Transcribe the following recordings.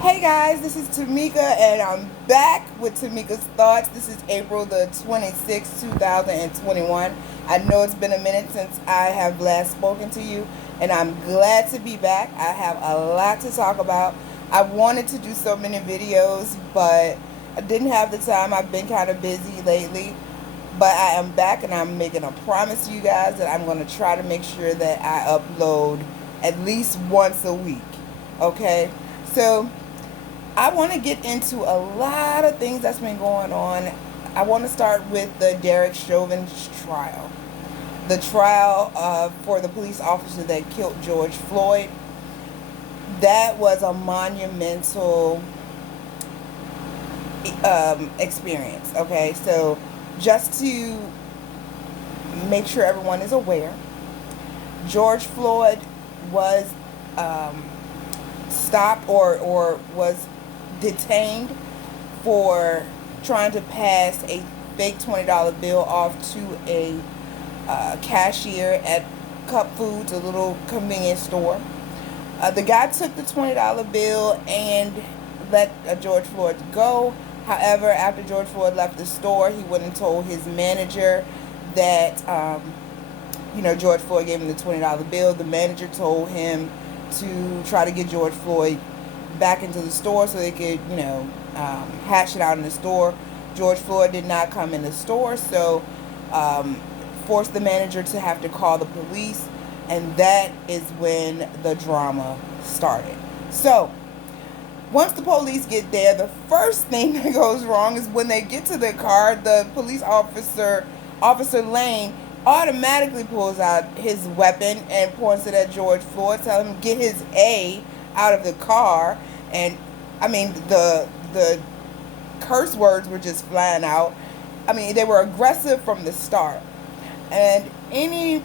Hey guys, this is Tamika and I'm back with Tamika's Thoughts. This is April the 26th, 2021. I know it's been a minute since I have last spoken to you and I'm glad to be back. I have a lot to talk about. I wanted to do so many videos, but I didn't have the time. I've been kind of busy lately, but I am back and I'm making a promise to you guys that I'm going to try to make sure that I upload at least once a week. Okay? So, I want to get into a lot of things that's been going on. I want to start with the Derek Chauvin trial. The trial for the police officer that killed George Floyd. That was a monumental experience. Okay, so just to make sure everyone is aware, George Floyd was stopped or was detained for trying to pass a fake $20 bill off to a cashier at Cup Foods, a little convenience store. The guy took the $20 bill and let George Floyd go. However, after George Floyd left the store, he went and told his manager that George Floyd gave him the $20 bill. The manager told him to try to get George Floyd back into the store so they could, hash it out in the store. George Floyd did not come in the store, so forced the manager to have to call the police, and that is when the drama started. So, once the police get there, the first thing that goes wrong is when they get to the car, the police officer, Officer Lane, automatically pulls out his weapon and points it at George Floyd, telling him to get his A out of the car. And I mean, the curse words were just flying out. I mean, they were aggressive from the start. And any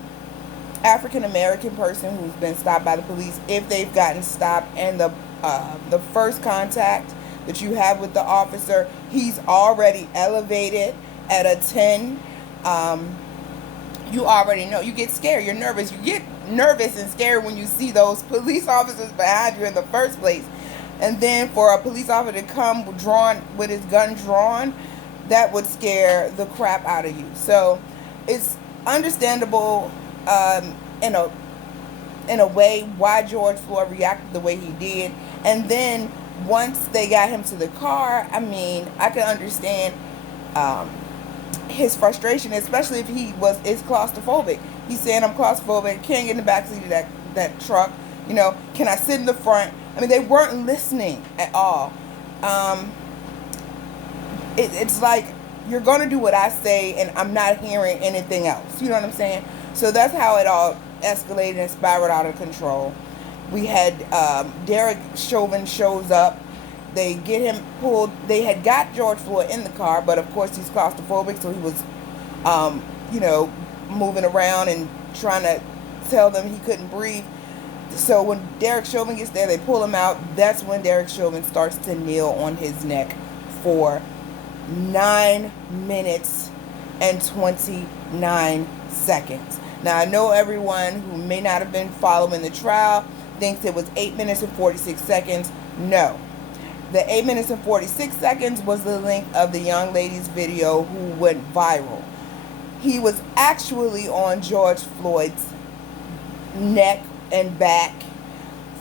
African American person who's been stopped by the police, if they've gotten stopped, and the first contact that you have with the officer, he's already elevated at a 10. You already know. You get scared. You're nervous. You get nervous and scared when you see those police officers behind you in the first place. And then for a police officer to come drawn with his gun drawn, that would scare the crap out of you. So it's understandable in a way why George Floyd reacted the way he did. And then once they got him to the car, I mean, I can understand his frustration, especially if is claustrophobic. He's saying, I'm claustrophobic, can't get in the backseat of that truck. Can I sit in the front? I mean, they weren't listening at all. It's like, you're going to do what I say, and I'm not hearing anything else. You know what I'm saying? So that's how it all escalated and spiraled out of control. We had Derek Chauvin shows up. They get him pulled. They had got George Floyd in the car, but of course he's claustrophobic, so he was, moving around and trying to tell them he couldn't breathe. So when Derek Chauvin gets there, they pull him out. That's when Derek Chauvin starts to kneel on his neck for 9 minutes and 29 seconds. Now, I know everyone who may not have been following the trial thinks it was 8 minutes and 46 seconds. No. The 8 minutes and 46 seconds was the length of the young lady's video who went viral. He was actually on George Floyd's neck and back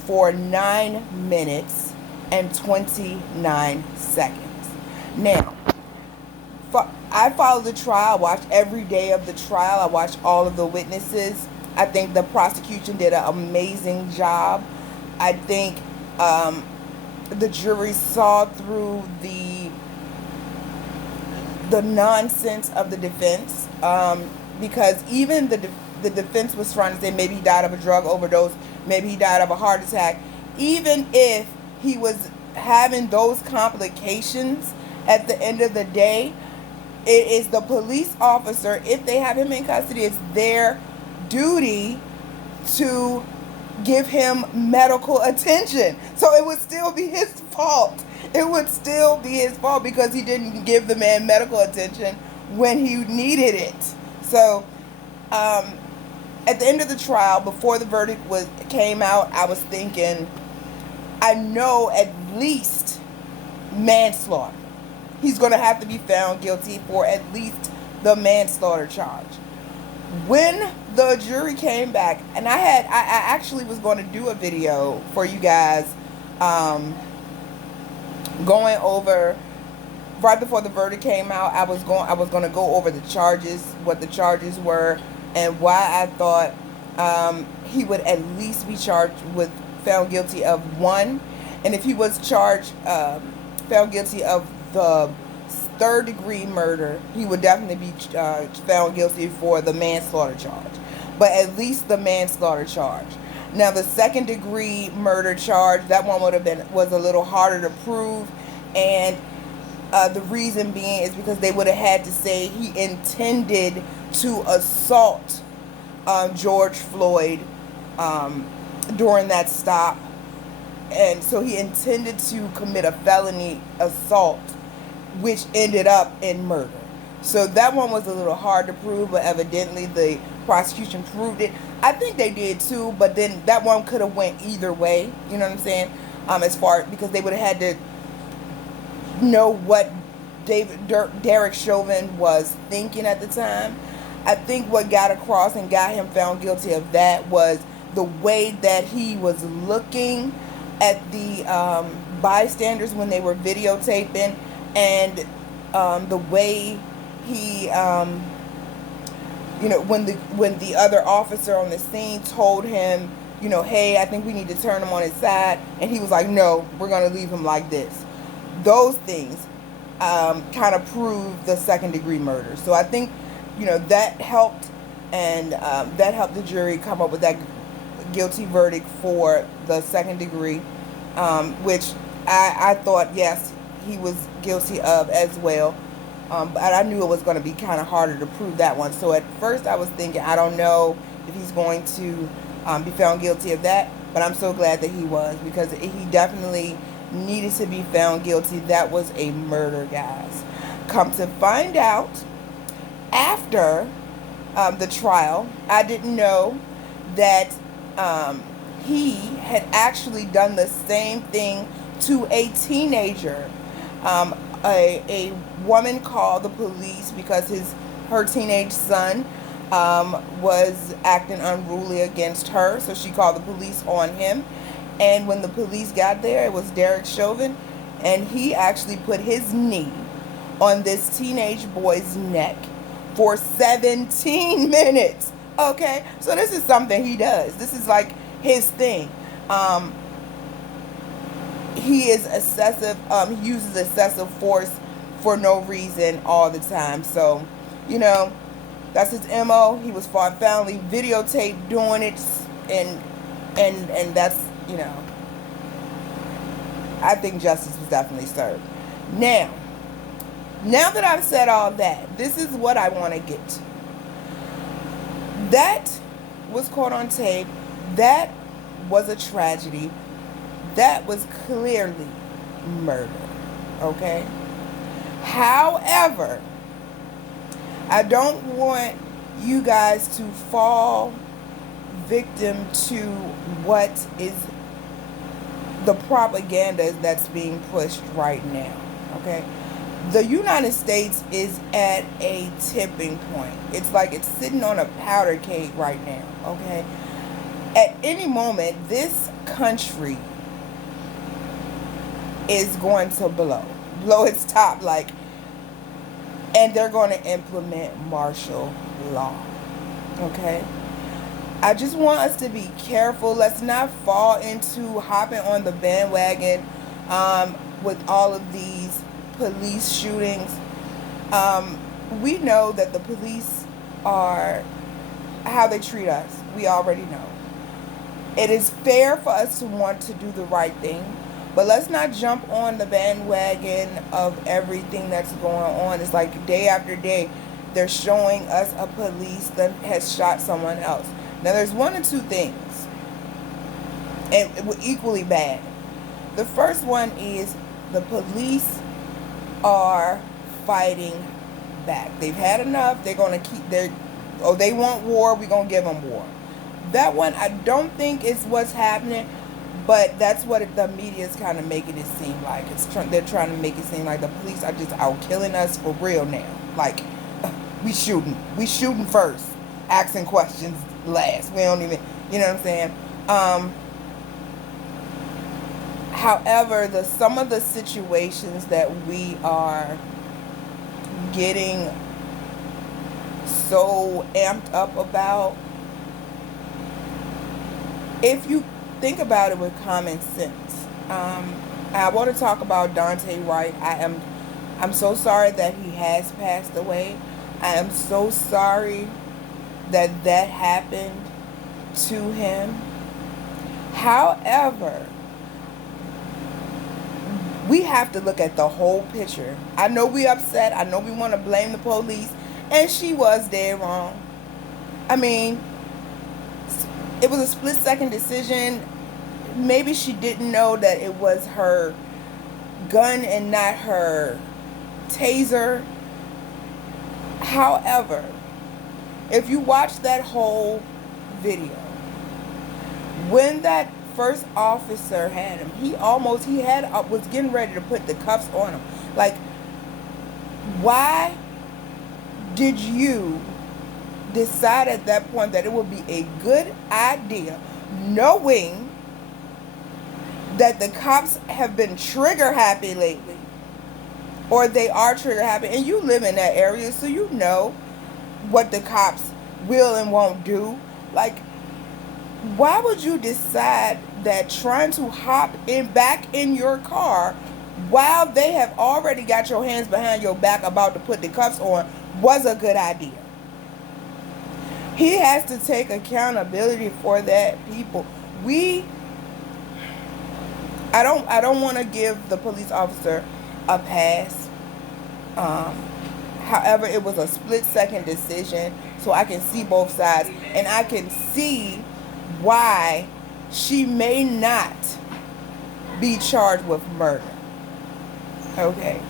for 9 minutes and 29 seconds. Now, I followed the trial. I watched every day of the trial. I watched all of the witnesses. I think the prosecution did an amazing job. I think the jury saw through the nonsense of the defense, because even the defense was trying to say maybe he died of a drug overdose, maybe he died of a heart attack. Even if he was having those complications, at the end of the day, it is the police officer, if they have him in custody, it's their duty to give him medical attention. So it would still be his fault. It would still be his fault because he didn't give the man medical attention when he needed it. So at the end of the trial, before the verdict came out, I was thinking, I know at least manslaughter. He's going to have to be found guilty for at least the manslaughter charge. When the jury came back, and I actually was going to do a video for you guys, going over right before the verdict came out. I was going to go over the charges, what the charges were, and why I thought he would at least be charged with found guilty of one, and if he was charged found guilty of the third-degree murder, he would definitely be found guilty for the manslaughter charge, but at least the manslaughter charge. Now the second-degree murder charge, that one was a little harder to prove, and the reason being is because they would have had to say he intended to assault George Floyd during that stop, and so he intended to commit a felony assault, which ended up in murder. So that one was a little hard to prove, but evidently the prosecution proved it. I think they did too, but then that one could have went either way. You know what I'm saying? Because they would have had to know what Derek Chauvin was thinking at the time. I think what got across and got him found guilty of that was the way that he was looking at the bystanders when they were videotaping, and the way he, when the other officer on the scene told him, hey, I think we need to turn him on his side, and he was like, no, we're going to leave him like this. Those things kind of proved the second-degree murder. So I think, that helped, and that helped the jury come up with that guilty verdict for the second degree, which I thought, yes, he was guilty of as well. But I knew it was going to be kind of harder to prove that one. So at first I was thinking, I don't know if he's going to be found guilty of that. But I'm so glad that he was, because he definitely needed to be found guilty. That was a murder, guys. Come to find out, after the trial, I didn't know that he had actually done the same thing to a teenager. A woman called the police because her teenage son was acting unruly against her, so she called the police on him. And when the police got there, it was Derek Chauvin, and he actually put his knee on this teenage boy's neck for 17 minutes. Okay, so this is something he does. This is like his thing. He is excessive. He uses excessive force for no reason all the time. So, that's his MO. He was finally videotaped doing it, and that's, I think justice was definitely served. Now that I've said all that, this is what I want to get to. That was caught on tape. That was a tragedy. That was clearly murder. Okay? However, I don't want you guys to fall victim to what is the propaganda that's being pushed right now. Okay? The United States is at a tipping point. It's like it's sitting on a powder keg right now, okay? At any moment, this country is going to blow its top, and they're going to implement martial law, okay? I just want us to be careful. Let's not fall into hopping on the bandwagon with all of these police shootings. We know that the police are how they treat us. We already know. It is fair for us to want to do the right thing, but let's not jump on the bandwagon of everything that's going on. It's like day after day, they're showing us a police that has shot someone else. Now, there's one or two things, and it was equally bad. The first one is the police are fighting back. They've had enough. They're going to keep they want war. We're going to give them war. That one, I don't think is what's happening, But that's what the media is kind of making it seem like. They're trying to make it seem like the police are just out killing us for real now. Like, we shooting first, asking questions last. We don't even, you know what I'm saying? However, some of the situations that we are getting so amped up about, if you think about it with common sense, I want to talk about Dante Wright. I'm so sorry that he has passed away. I am so sorry that happened to him. However, we have to look at the whole picture. I know we upset. I know we want to blame the police. And she was dead wrong. I mean, it was a split-second decision. Maybe she didn't know that it was her gun and not her taser. However, if you watch that whole video, when that first officer had him, was getting ready to put the cuffs on him. Like, why did you decide at that point that it would be a good idea, knowing that the cops have been trigger happy lately, or they are trigger happy, and you live in that area, so you know what the cops will and won't do? Like, why would you decide that trying to hop back in your car while they have already got your hands behind your back about to put the cuffs on was a good idea? He has to take accountability for that, people. I don't want to give the police officer a pass. However, it was a split-second decision, so I can see both sides, and I can see why she may not be charged with murder. Okay,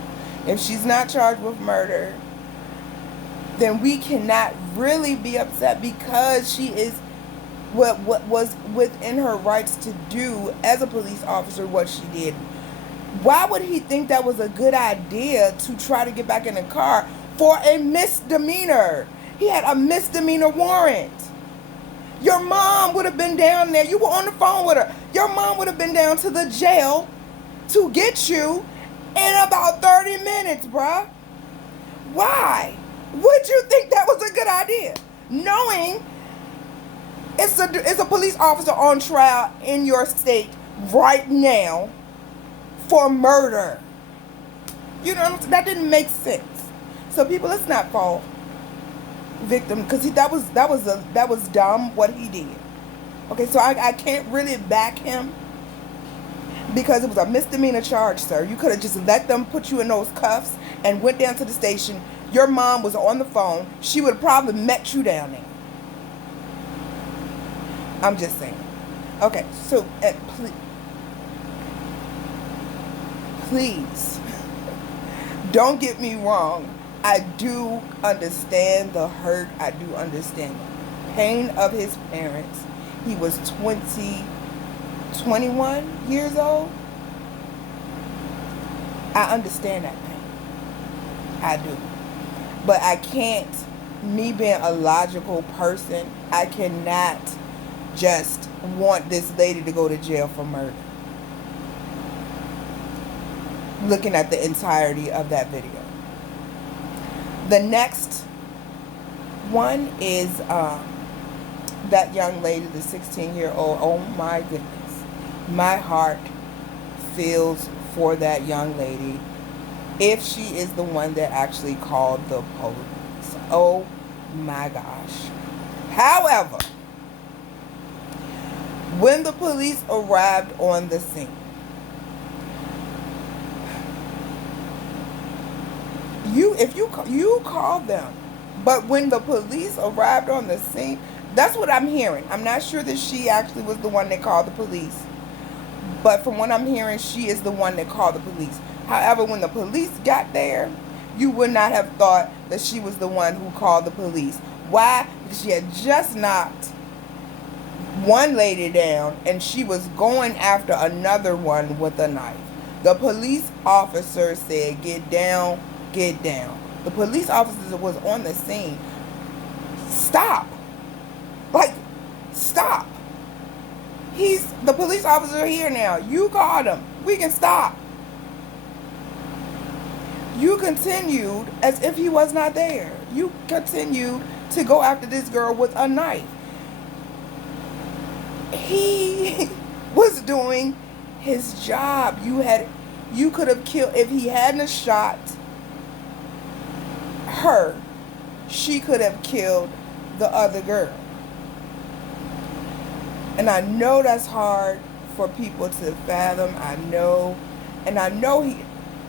if she's not charged with murder, then we cannot really be upset, because she is what was within her rights to do as a police officer, what she did. Why would he think that was a good idea to try to get back in the car for a misdemeanor? He had a misdemeanor warrant. Your mom would have been down there. You were on the phone with her. Your mom would have been down to the jail to get you in about 30 minutes, bruh. Why would you think that was a good idea? Knowing it's a police officer on trial in your state right now for murder. You know, that didn't make sense. So people, let's not fall victim, because that was dumb what he did. Okay, so I can't really back him, because it was a misdemeanor charge, sir. You could have just let them put you in those cuffs and went down to the station. Your mom was on the phone. She would have probably met you down there. I'm just saying. Okay, so please, don't get me wrong. I do understand the hurt. I do understand the pain of his parents. He was 21 years old. I understand that pain. I do. But I can't, me being a logical person, I cannot just want this lady to go to jail for murder. Looking at the entirety of that video. The next one is that young lady, the 16-year-old. Oh my goodness. My heart feels for that young lady, if she is the one that actually called the police. Oh my gosh. However, when the police arrived on the scene, you called them, but when the police arrived on the scene, that's what I'm hearing. I'm not sure that she actually was the one that called the police, but from what I'm hearing, she is the one that called the police. However, when the police got there, you would not have thought that she was the one who called the police. Why? Because she had just knocked one lady down, and she was going after another one with a knife. The police officer said, "Get down, get down." The police officer was on the scene. Stop. Like, stop. He's the police officer here now. You called him. We can stop. You continued as if he was not there. You continued to go after this girl with a knife. He was doing his job. You could have killed, if he hadn't shot her, she could have killed the other girl. And I know that's hard for people to fathom. I know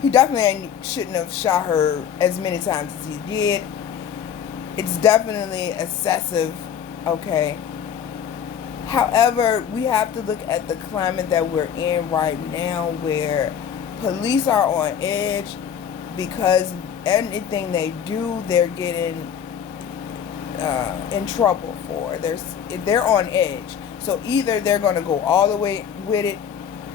he definitely shouldn't have shot her as many times as he did. It's definitely excessive, okay? However, we have to look at the climate that we're in right now, where police are on edge because anything they do, they're getting in trouble for. They're on edge. So either they're going to go all the way with it,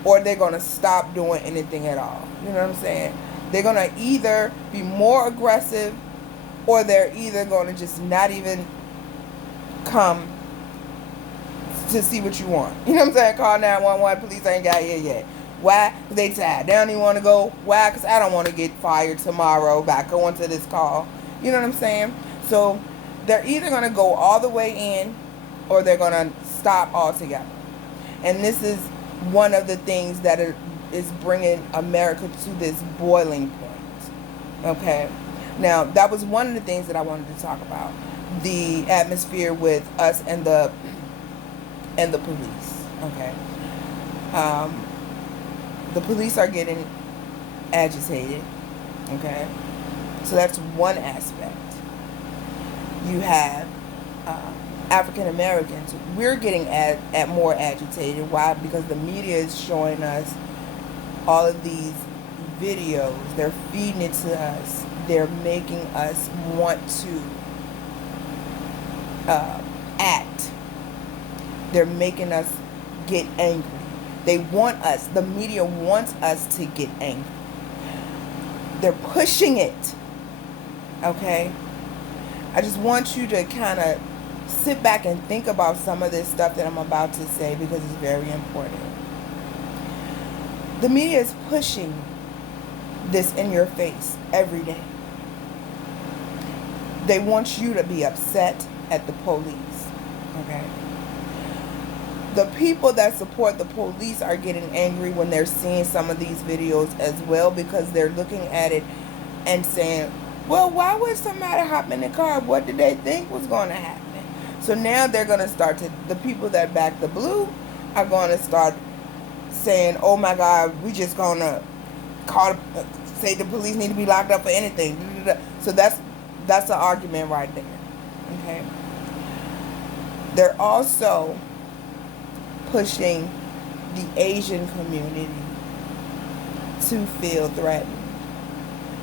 or they're going to stop doing anything at all. You know what I'm saying? They're going to either be more aggressive, or they're either going to just not even come to see what you want. You know what I'm saying? Call 911. Police ain't got here yet. Why? Because they tired. They don't even want to go. Why? Because I don't want to get fired tomorrow by going to this call. You know what I'm saying? So they're either going to go all the way in, or they're going to stop altogether. And this is one of the things that is bringing America to this boiling point. Okay? Now, that was one of the things that I wanted to talk about. The atmosphere with us and the police. Okay? The police are getting agitated. Okay? So that's one aspect. You have African Americans. We're getting more agitated. Why? Because the media is showing us all of these videos. They're feeding it to us. They're making us want to act. They're making us get angry. They want us, the media wants us to get angry. They're pushing it. Okay? I just want you to kind of sit back and think about some of this stuff that I'm about to say, because it's very important. The media is pushing this in your face every day. They want you to be upset at the police. Okay? The people that support the police are getting angry when they're seeing some of these videos as well, because they're looking at it and saying, well, why would somebody hop in the car? What did they think was going to happen? So now they're going to start to, the people that back the blue are going to start saying, oh my God, we just going to say the police need to be locked up for anything. So that's an argument right there. Okay. They're also pushing the Asian community to feel threatened.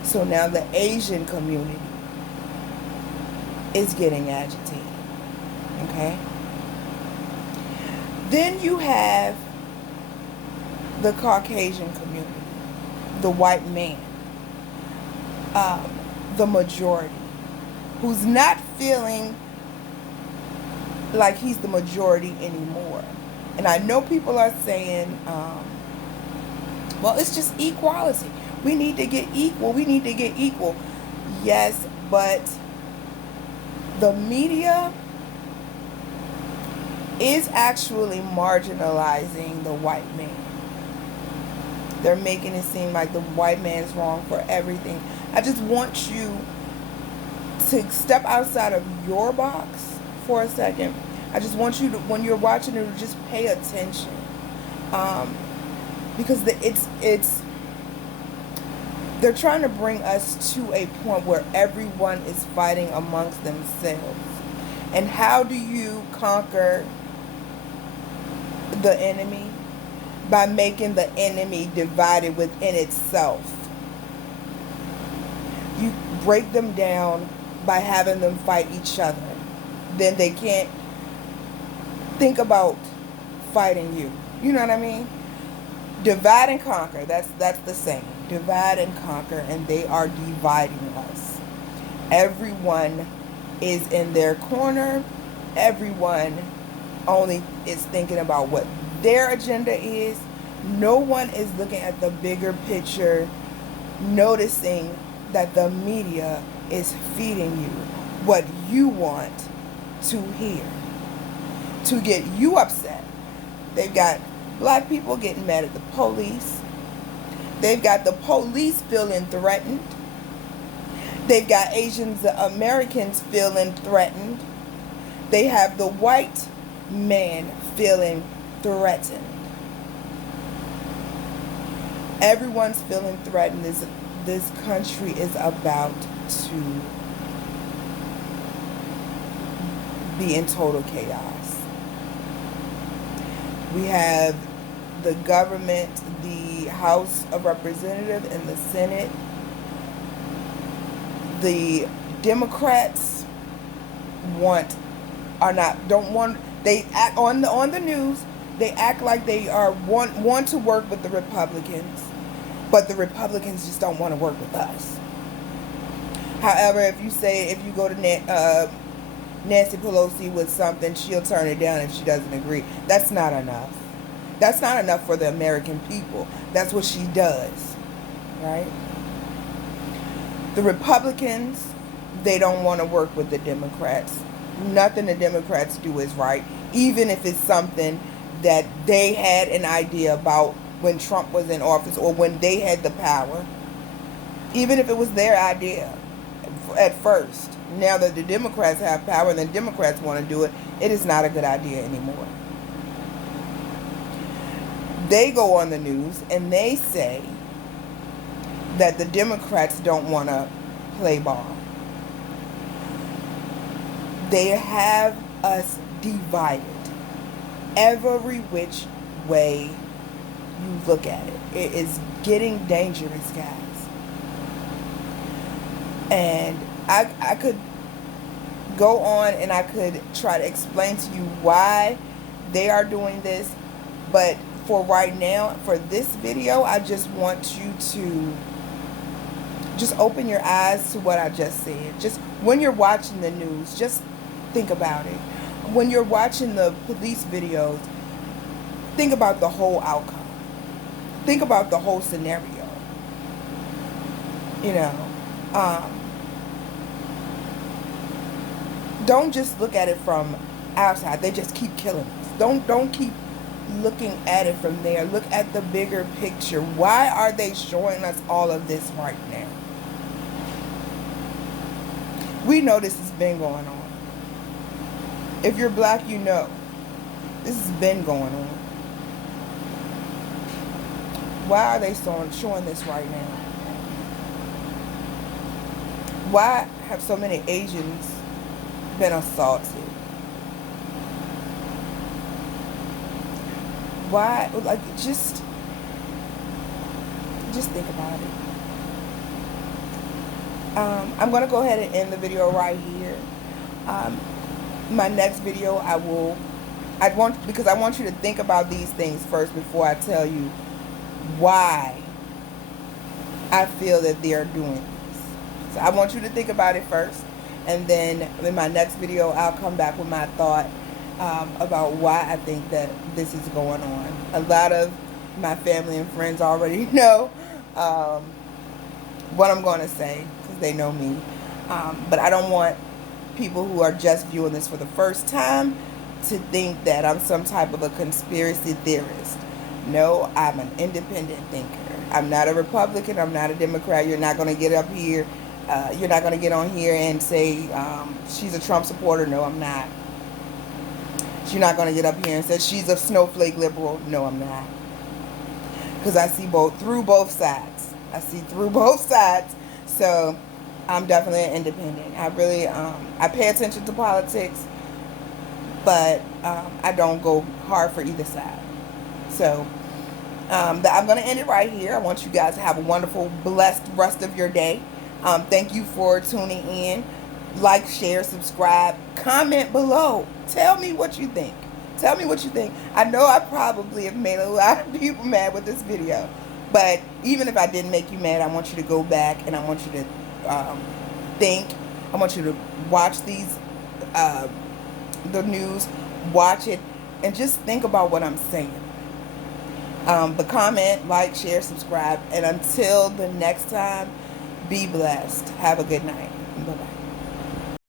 So now the Asian community is getting agitated. Okay? Then you have the Caucasian community, the white man, the majority, who's not feeling like he's the majority anymore. And I know people are saying, well, it's just equality. We need to get equal. We need to get equal. Yes, but the media is actually marginalizing the white man. They're making it seem like the white man is wrong for everything. I just want you to step outside of your box for a second. I just want you to, when you're watching it, just pay attention. Because they're trying to bring us to a point where everyone is fighting amongst themselves. And how do you conquer the enemy? By making the enemy divided within itself. You break them down by having them fight each other. Then they can't think about fighting you. You know what I mean? Divide and conquer. That's the saying. Divide and conquer, and they are dividing us. Everyone is in their corner. Everyone only is thinking about what their agenda is. No one is looking at the bigger picture, noticing that the media is feeding you what you want to hear, to get you upset. They've got black people getting mad at the police. They've got the police feeling threatened. They've got Asian Americans feeling threatened. They have the white man feeling threatened. Everyone's feeling threatened. This country is about to be in total chaos. We have the government, the House of Representatives, and the Senate. The Democrats they act on the news. They act like they want to work with the Republicans, but the Republicans just don't want to work with us. However, if you go to Nancy Pelosi with something, she'll turn it down if she doesn't agree. That's not enough. That's not enough for the American people. That's what she does, right? The Republicans, they don't want to work with the Democrats. Nothing the Democrats do is right, even if it's something that they had an idea about when Trump was in office or when they had the power. Even if it was their idea at first. Now that the Democrats have power and the Democrats want to do it, it is not a good idea anymore. They go on the news and they say that the Democrats don't want to play ball. They have us divided every which way you look at it. It is getting dangerous, guys. And I could go on and I could try to explain to you why they are doing this, but for right now, for this video, I just want you to just open your eyes to what I just said. Just when you're watching the news, just think about it. When you're watching the police videos, think about the whole outcome. Think about the whole scenario. You know, don't just look at it from outside. They just keep killing us. Don't keep looking at it from there. Look at the bigger picture. Why are they showing us all of this right now? We know this has been going on. If you're black, you know this has been going on. Why are they showing this right now? Why have so many Asians been assaulted? Why, like, just think about it. I'm going to go ahead and end the video right here. My next video, because I want you to think about these things first before I tell you why I feel that they are doing this. So I want you to think about it first, and then in my next video, I'll come back with my thought about why I think that this is going on. A lot of my family and friends already know what I'm going to say, because they know me. But I don't want people who are just viewing this for the first time to think that I'm some type of a conspiracy theorist. No, I'm an independent thinker. I'm not a Republican. I'm not a Democrat. You're not going to get up here. You're not going to get on here and say she's a Trump supporter. No, I'm not. You're not going to get up here and say she's a snowflake liberal. No, I'm not. Because I see through both sides. I see through both sides. So I'm definitely an independent. I really, I pay attention to politics, but I don't go hard for either side. So I'm going to end it right here. I want you guys to have a wonderful, blessed rest of your day. Thank you for tuning in. Like, share, subscribe, comment below. Tell me what you think. Tell me what you think. I know I probably have made a lot of people mad with this video. But even if I didn't make you mad, I want you to go back and I want you to think. I want you to watch the news, watch it, and just think about what I'm saying. But comment, like, share, subscribe. And until the next time, be blessed. Have a good night. Bye-bye.